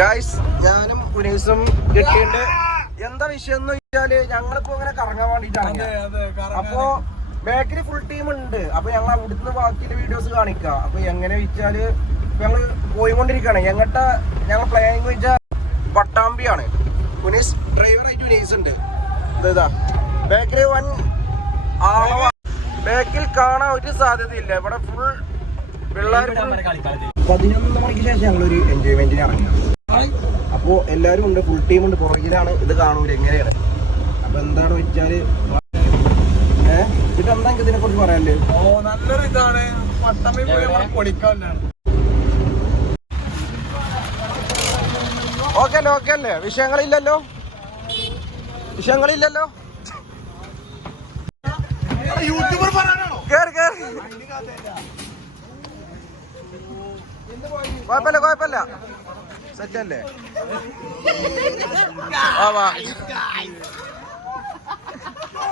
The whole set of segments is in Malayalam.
ഗായ്സ്, ഞാനും ഉനീസും കിട്ടിയിട്ട് എന്താ വിഷയം എന്ന് വെച്ചാല് ഞങ്ങളിപ്പോ ഇങ്ങനെ കറങ്ങാൻ വേണ്ടിട്ടാണ്. അപ്പൊ ബാക്കില് ഫുൾ ടീം ഉണ്ട്. അപ്പൊ ഞങ്ങൾ അവിടുന്ന് ബാക്കിയുള്ള വീഡിയോസ് കാണിക്കാം. അപ്പൊ എങ്ങനെ വെച്ചാല് ഞങ്ങള് പോയിക്കൊണ്ടിരിക്കുകയാണ്. എങ്ങട്ടാ ഞങ്ങൾ പ്ലാനിങ് വെച്ചാൽ പട്ടാമ്പിയാണ്. ഉനീസ് ഡ്രൈവറായിട്ട് ഉനീസ് ഉണ്ട്. ഇതാ ബാക്കില് വൻ ആളോ ബാക്കിൽ കാണാൻ ഒരു സാധ്യതയില്ല. ഇവിടെ ഫുൾ പിള്ളേർ. 11 മണിക്ക് ശേഷം ഞങ്ങളൊരു എൻജോയ്മെന്റിന് ഇറങ്ങി. അപ്പോ എല്ലാരും ഉണ്ട്, ഫുൾ ടീം ഉണ്ട്. പുറകിലാണ്, ഇത് കാണൂല എങ്ങനെയാണ്. അപ്പൊ എന്താണ് വെച്ചാല് ഇതെന്താ ഇതിനെ കുറിച്ച് പറയാല്ലേ? നല്ലൊരു ഇതാണ്. പട്ടാമ്പി പൊളിക്കാനാണ്. ഓക്കെ അല്ലേ, ഓക്കെ അല്ലേ? വിഷയങ്ങളില്ലല്ലോ. യൂട്യൂബർ പറയാനാണോ? കുഴപ്പമില്ല, സെറ്റല്ലേ?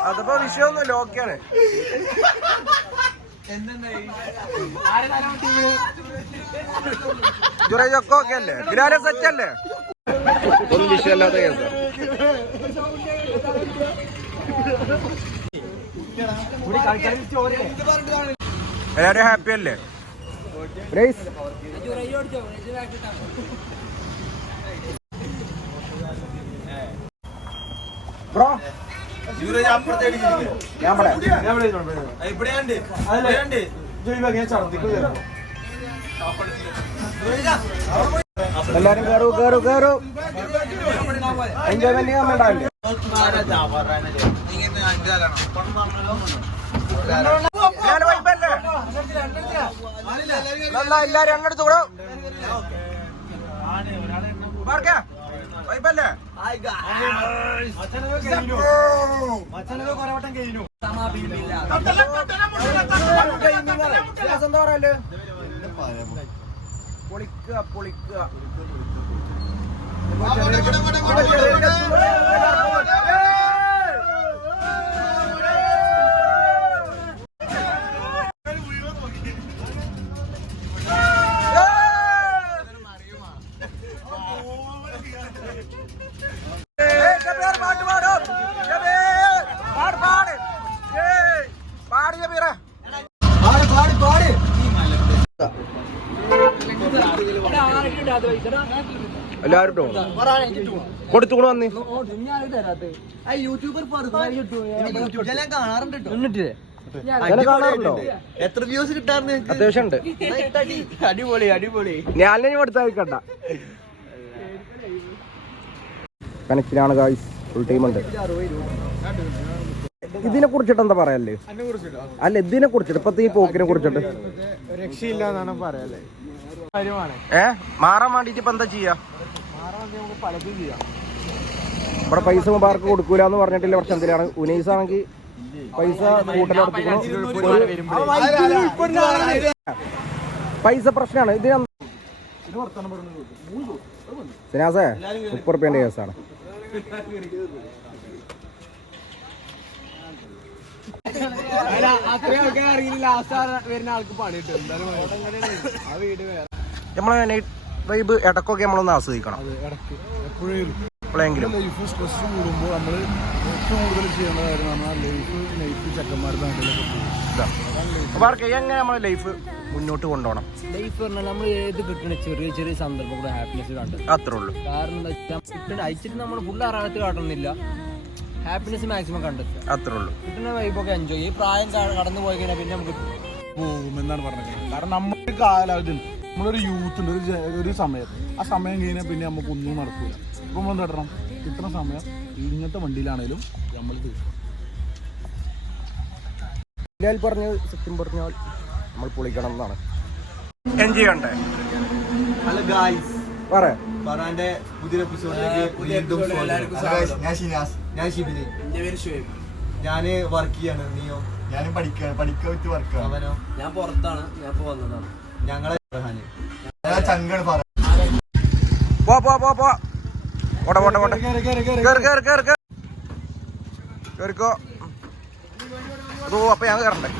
അതിപ്പോ വിഷയമൊന്നുമില്ല, ഓക്കെയാണ്. ജുറേജൊക്കെ ഓക്കെ അല്ലേ? ബിലാലെ സെറ്റല്ലേ? ഒന്നും വിഷയമല്ലാത്ത കേസാ. എല്ലാരും ഹാപ്പി അല്ലേ? ബ്രോ എല്ലാരും കേറൂ. എൻജോയ്മെന്റ് ചെയ്യാൻ വേണ്ടല്ലേ? എല്ലാരും എണ്ണെടുത്തു കൂടോ. വൈബല്ലേ? എന്താ പറയല്ലേ? പൊളിക്കുക. എല്ലാരും കൊടുത്തുകൂടെ വന്നി. കാണാറുണ്ടോ? എത്ര വ്യൂസ് കിട്ടാറുണ്ട്? അത്യാവശ്യം ഉണ്ട്. അടിപൊളി. ഞാൻ കൊടുത്താൽ കണ്ട കണക്കിലാണ് ഗായ്സ്. ഫുൾ ടീം ഉണ്ട്. ഇതിനെ കുറിച്ചിട്ട് എന്താ പറയല്ലേ? അല്ല, ഇതിനെ കുറിച്ചിട്ട് ഇപ്പത്തെ ഈ പോക്കിനെ കുറിച്ചിട്ട് രക്ഷയില്ല എന്നാണ് പറയല്ലേ. മാറാൻ വേണ്ടിട്ട് ഇപ്പൊ എന്താ ചെയ്യാ? ഇവിടെ പൈസ മുബാർക്ക് കൊടുക്കൂല എന്ന് പറഞ്ഞിട്ടില്ല പ്രശ്നത്തിലാണ്. ഉനൈസ് ആണെങ്കിൽ പൈസ കൂട്ടലെടുത്തിക്കണം. പൈസ പ്രശ്നമാണ്. ഇത് സിനാസേ 30 റുപ്യന്റെ കേസാണ്. നമ്മളെ നൈറ്റ് വൈബ് ഇടക്കൊക്കെ നമ്മളൊന്ന് ആസ്വദിക്കണം. എപ്പോഴെങ്കിലും സ്ട്രെസ് കൂടുമ്പോൾ നമ്മൾ ഏറ്റവും കൂടുതൽ ചെയ്യേണ്ട കാര്യമാണ് ലൈഫ് നൈറ്റ് ചെക്കന്മാരുടെ എങ്ങനെ നമ്മളെ ലൈഫ് മുന്നോട്ട് കൊണ്ടുപോകണം. ലൈഫ് പറഞ്ഞാൽ നമ്മൾ ഏത് കിട്ടുന്ന ചെറിയ സന്ദർഭം കൂടെ ഹാപ്പിനെസ് കണ്ടത് അത്രേ ഉള്ളൂ. കാരണം എന്താ വെച്ചാൽ അയച്ചിട്ട് നമ്മൾ ഫുൾ അറാകത്ത് കാട്ടണമെന്നില്ല. ഹാപ്പിനെസ് മാക്സിമം കണ്ടെത്തുക, അത്രേ ഉള്ളൂ. കിട്ടുന്ന വൈബൊക്കെ എൻജോയ്. ഈ പ്രായം കടന്നു പോയി കഴിഞ്ഞാൽ പിന്നെ നമുക്ക് പോകും എന്നാണ് പറഞ്ഞത്. കാരണം നമ്മുടെ കാലാവധി നമ്മളൊരു യൂത്ത് ഉണ്ട്, ഒരു സമയത്ത്. ആ സമയം കഴിഞ്ഞാൽ പിന്നെ നമുക്ക് ഒന്നും നടക്കില്ല. ഇപ്പം നമ്മൾ എന്താ കിട്ടണം? കിട്ടുന്ന സമയം ഇങ്ങനത്തെ വണ്ടിയിലാണേലും നമ്മൾ പറഞ്ഞത് സത്യം പറഞ്ഞാൽ നമ്മൾ പൊളിക്കണം എന്നാണ്. എൻജോയ് ചെയ്യണ്ടേ? ഹലോ ഗായ്സ്, പറയാന്റെ പുതിയ എപ്പിസോഡിലേക്ക് വീണ്ടും ഞാൻ ഷിബിലി. ഞാന് വർക്ക് ചെയ്യാണ്. നീയോ? ഞാൻ പഠിക്കാൻ വിട്ട് വർക്കാണ്. അവനോ? ഞാൻ പുറത്താണ്. ഞാൻ ഇപ്പോൾ വന്നതാണ്. ഞങ്ങളെ ചങ്കട് അപ്പൊ ഞാൻ കയറണ്ടേ?